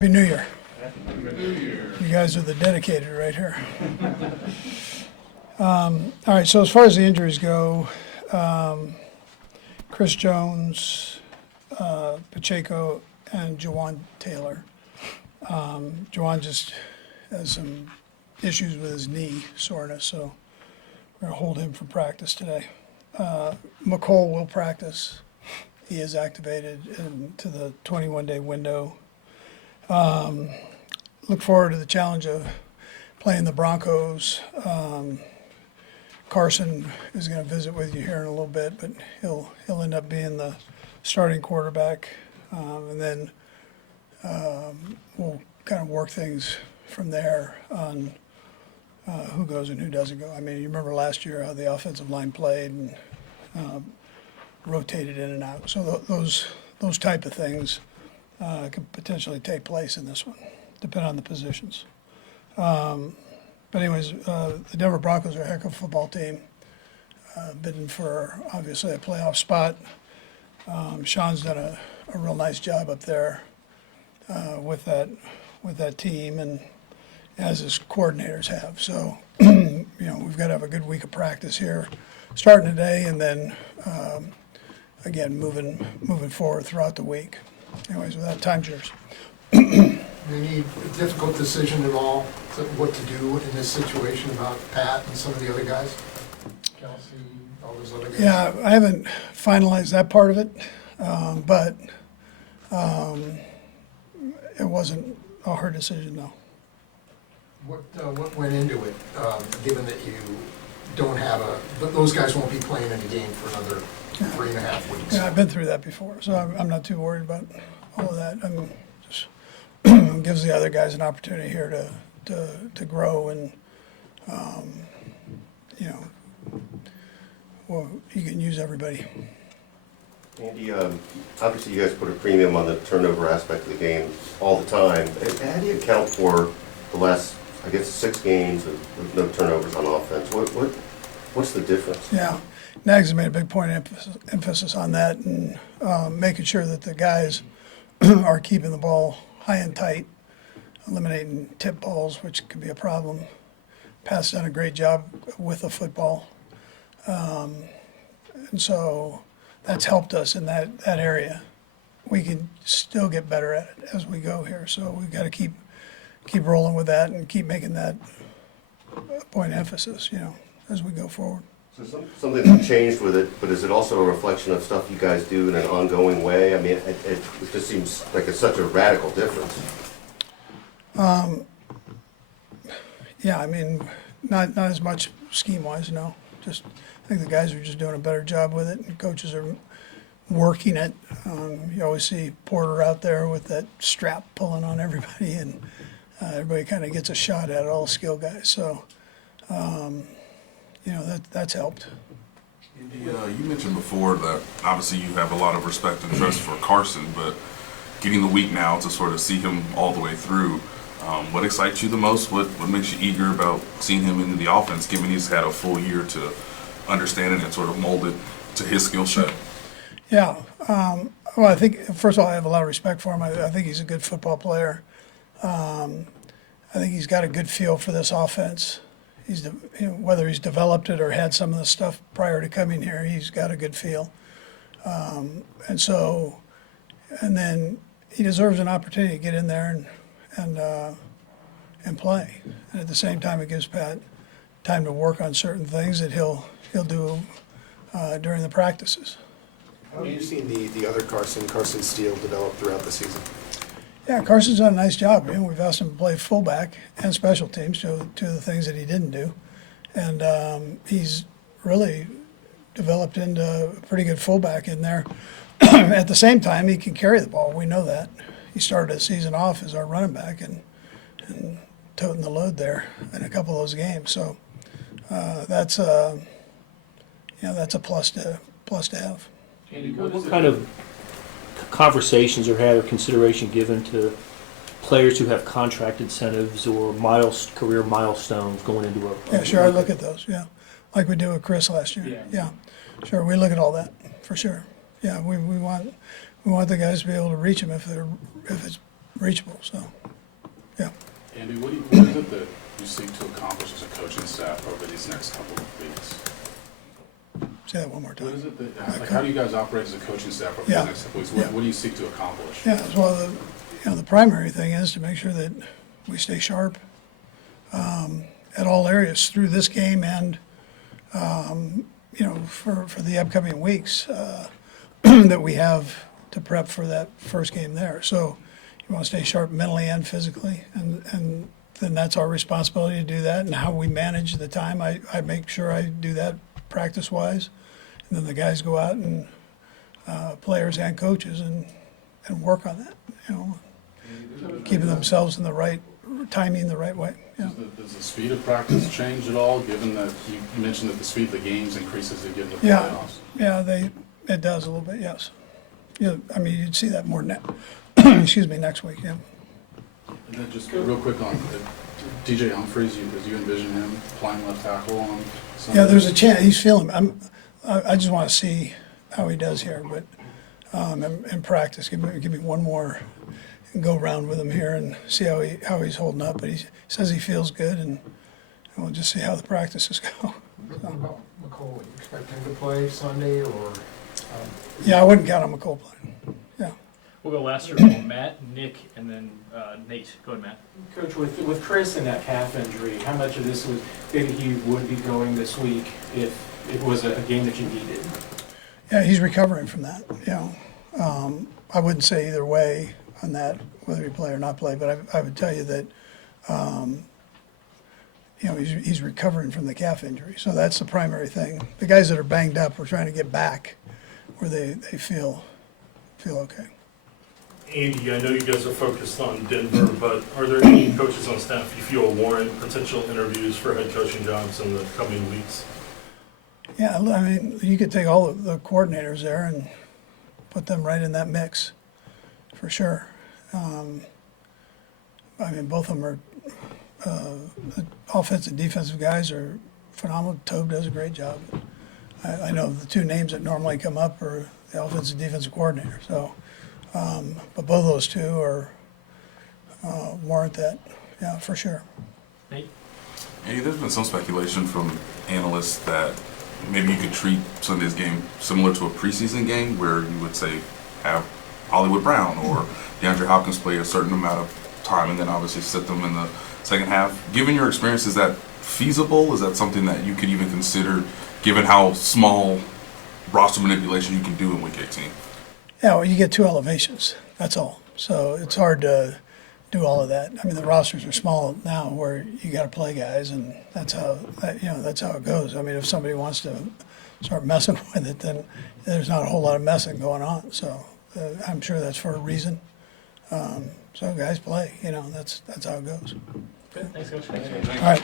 Happy New Year. Happy New Year. You guys are the dedicated right here. All right, so as far as the injuries go, Chris Jones, Pacheco, and Jawan Taylor. Jawan just has some issues with his knee soreness, so we're going to hold him from practice today. McCole will practice. He is activated into the 21-day window. Look forward to the challenge of playing the Broncos. Carson is going to visit with you here in a little bit, but he'll end up being the starting quarterback, and then we'll kind of work things from there on who goes and who doesn't go. I mean, you remember last year how the offensive line played and rotated in and out. So those type of things could potentially take place in this one, depending on the positions. But anyways, the Denver Broncos are a heck of a football team, bidding for obviously a playoff spot. Sean's done a real nice job up there with that team, and as his coordinators have. So we've got to have a good week of practice here, starting today, and then again moving forward throughout the week. Anyways, with that, time's yours. Any difficult decision at all, what to do in this situation about Pat and some of the other guys? Kelsey, all those other guys? Yeah, I haven't finalized that part of it, but it wasn't a hard decision, though. What went into it, given that you don't have those guys won't be playing in the game for another 3.5 weeks? Yeah, I've been through that before, so I'm not too worried about all of that. I mean, just gives the other guys an opportunity here to grow, and well, you can use everybody. Andy, obviously you guys put a premium on the turnover aspect of the game all the time. How do you account for the last, I guess, 6 games with no turnovers on offense? What's the difference? Yeah, Nags has made a big point of emphasis on that, and making sure that the guys are keeping the ball high and tight, eliminating tip balls, which could be a problem. Pat's done a great job with the football, and so that's helped us in that area. We can still get better at it as we go here, so we've got to keep rolling with that and keep making that a point of emphasis, as we go forward. So something changed with it, but is it also a reflection of stuff you guys do in an ongoing way? I mean, it just seems like it's such a radical difference. Yeah, I mean, not as much scheme-wise, no. Just, I think the guys are just doing a better job with it, and coaches are working it. You always see Porter out there with that strap pulling on everybody, and everybody kind of gets a shot at it, all skill guys. So, that's helped. Andy, you mentioned before that obviously you have a lot of respect and trust for Carson, but getting the week now to sort of see him all the way through, what excites you the most? What makes you eager about seeing him in the offense, given he's had a full year to understand it and sort of mold it to his skill set? Yeah. Well, I think, first of all, I have a lot of respect for him. I think he's a good football player. I think he's got a good feel for this offense. Whether he's developed it or had some of the stuff prior to coming here, he's got a good feel. And then he deserves an opportunity to get in there and play. And at the same time, it gives Pat time to work on certain things that he'll do during the practices. How have you seen the other Carson Steele, develop throughout the season? Yeah, Carson's done a nice job. We've asked him to play fullback and special teams, two of the things that he didn't do. And he's really developed into a pretty good fullback in there. At the same time, he can carry the ball. We know that. He started the season off as our running back and toting the load there in a couple of those games. So that's a plus to have. Andy, what kind of conversations are had or consideration given to players who have contract incentives or career milestones going into a Yeah, sure, I look at those, yeah. Like we did with Chris last year. Yeah. Sure, we look at all that, for sure. Yeah, we want the guys to be able to reach them if it's reachable, so, yeah. Andy, what is it that you seek to accomplish as a coaching staff over these next couple of weeks? Say that one more What is time. it that, like, how do you guys operate as a coaching staff over Yeah. these next couple of weeks? Yeah. What do you seek to accomplish? Yeah, well, the primary thing is to make sure that we stay sharp at all areas through this game and, for the upcoming weeks that we have to prep for that first game there. So you want to stay sharp mentally and physically, and then that's our responsibility to do that. And how we manage the time, I make sure I do that practice-wise. And then the guys go out and players and coaches and work on that, keeping themselves in the right timing the right way. Yeah. Does the speed of practice change at all, given that you mentioned that the speed of the games increases as you get into the Yeah. playoffs? Yeah, it does a little bit, yes. I mean, you'd see that more next week, yeah. And then just real quick on DJ Humphries, do you envision him playing left tackle on Sunday? Yeah, there's a chance, he's feeling, I just want to see how he does here, but in practice, give me one more go round with him here and see how he's holding up. But he says he feels good, and we'll just see how the practices go. What about McCoy? You expect him to play Sunday, or? Yeah, I wouldn't count on McColl playing. Yeah. We'll go last year, Matt, Nick, and then Nate. Go ahead, Matt. Coach, with Chris and that calf injury, how much of this was maybe he would be going this week if it was a game that you needed? Yeah, he's recovering from that. I wouldn't say either way on that, whether he play or not play, but I would tell you that, he's recovering from the calf injury. So that's the primary thing. The guys that are banged up, we're trying to get back where they feel okay. Andy, I know you guys are focused on Denver, but are there any coaches on staff you feel warrant potential interviews for head coaching jobs in the coming weeks? Yeah, I mean, you could take all of the coordinators there and put them right in that mix, for sure. I mean, both of them are, the offensive and defensive guys are phenomenal. Tobe does a great job. I know the two names that normally come up are the offensive and defensive coordinator. So, but both of those two are warrant that, yeah, for sure. Nate? Hey, there's been some speculation from analysts that maybe you could treat Sunday's game similar to a preseason game where you would say have Hollywood Brown or DeAndre Hopkins play a certain amount of time and then obviously sit them in the second half. Given your experience, is that feasible? Is that something that you could even consider given how small roster manipulation you can do in Week 18? Yeah, well, you get two elevations, that's all. So it's hard to do all of that. I mean, the rosters are small now where you got to play guys, and that's how it goes. I mean, if somebody wants to start messing with it, then there's not a whole lot of messing going on. So I'm sure that's for a reason. So guys play, that's how it goes. Good. Thanks, Coach. All right.